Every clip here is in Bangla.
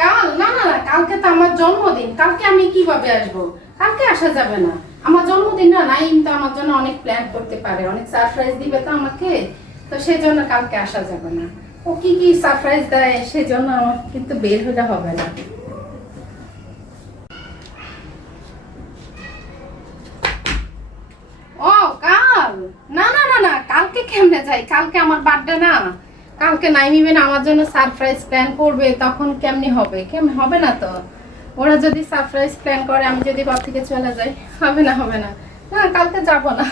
কাল, না না না, কালকে তো আমার জন্মদিন। কালকে আমি কীভাবে আসব? কালকে আসা যাবে না। আমার জন্মদিন না, নাইম তো আমার জন্য অনেক প্ল্যান করতে পারে। অনেক সারপ্রাইজ দিবে তো আমাকে। তো সেজন্য কালকে আসা যাবে না। ও কি কি সারপ্রাইজ দেয়, সেজন্য আমার কিন্তু বের হলে হবে না। ও, কাল? না না না না, কালকে কেমনে যাই? কালকে আমার বার্থডে না। কালকে নাইমিবেন আমার জন্য সারপ্রাইজ প্ল্যান করবে, তখন কেমনি হবে? কেমন হবে না তো? ওরা যদি সারপ্রাইজ প্ল্যান করে, আমি যদি ঘর থেকে চলে যাই, হবে না হবে না। না, কালকে যাব না।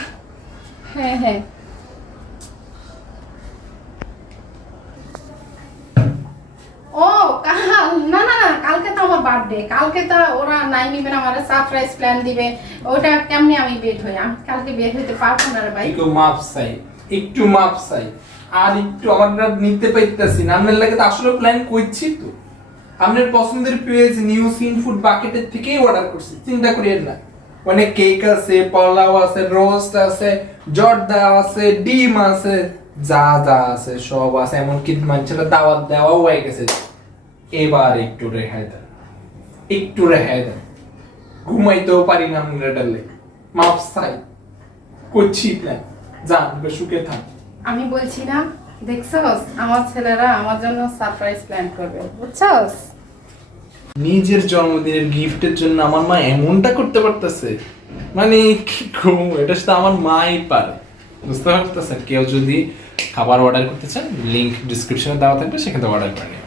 হ্যাঁ হ্যাঁ। ও, কাল, না না না, কালকে তো আমার বার্থডে কালকে তো ওরা নাই নিবেন আমার সারপ্রাইজ প্ল্যান দিবে। ওটা কেমনি আমি বের হই? আমি কালকে বের হইতে পারব না রে ভাই। একটু মাপ চাই। একটু মাপ চাই। আর একটু আমরা নিতে পাইতেছি না। আপনার লাগে তো আসলে প্ল্যান করছি তো। আপনার পছন্দের পেজ সিন ফুড বাকেটের থেকেই অর্ডার করছি। চিন্তা করিয়েন না। অনেক কেক আছে, পোলাও আছে রোস্ট আছে, জর্দা আছে, ডিম আছে, যা যা আছে, সব আছে। এমনকি মানুষের দাওয়াত দেওয়াও হয়ে গেছে। এবার একটু রেহাই দেন। একটু রেহাই দেন। ঘুমাইতেও পারি না আমরা ডালে মাপ চাই। করছি প্ল্যান যান সুখে থাক। আমি বলছি না দেখছস? আমার ছেলেরা আমার জন্য সারপ্রাইজ প্ল্যান করবে বুঝছস? নিজের জন্মদিনের গিফটের জন্য আমার মা এমনটা করতে পারতেছে। মানে কি করব? এটা শুধু আমার মাই পারে। বুঝতে পারতেছেন? কেউ যদি খাবার অর্ডার করতে চান লিঙ্ক ডিসক্রিপশনে দেওয়া থাকবে সেখানে অর্ডার করে